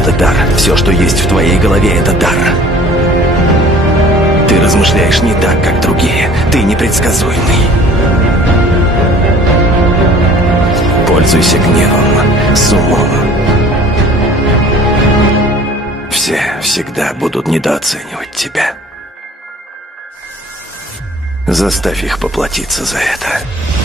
это дар. Все, что есть в твоей голове, это дар. Ты размышляешь не так, как другие. Ты непредсказуемый. Пользуйся гневом, с умом. Все всегда будут недооценивать тебя. Заставь их поплатиться за это.